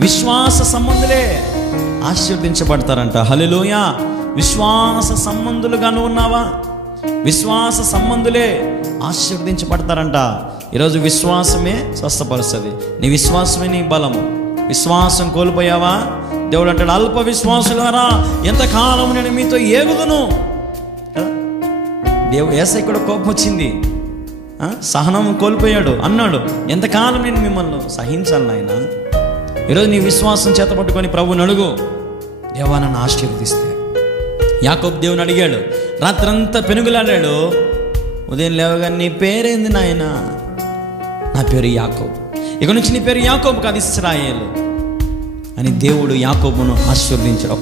విశ్వాస సంబంధులే ఆశీర్వదించబడతారంట. హల్లెలూయా. విశ్వాస సంబంధులుగాను ఉన్నావా? విశ్వాస సంబంధులే ఆశీర్వదించబడతారంట. ఈరోజు విశ్వాసమే స్వస్థపరుస్తుంది. నీ విశ్వాసమే నీ బలము. విశ్వాసం కోల్పోయావా? దేవుడు అంటాడు, అల్ప విశ్వాసులారా ఎంతకాలం నేను మీతో ఏగుదును. యేసయ్య కూడా కోపం వచ్చింది, సహనం కోల్పోయాడు, అన్నాడు ఎంతకాలం నేను మిమ్మల్ని సహించాలి నాయన. ఈరోజు నీ విశ్వాసం చేతపట్టుకొని ప్రభువుని అడుగు, దేవా నన్ను ఆశీర్వదిస్తే. యాకోబు దేవుని అడిగాడు, రాత్రంతా పెనుగులాడాడు. ఉదయం లేవగా నీ పేరేంది నాయన? నా పేరు యాకోబు. ఇక నుంచి నీ పేరు యాకోబు కాదు, ఇశ్రాయేలు అని దేవుడు యాకోబును ఆశీర్వదించడం.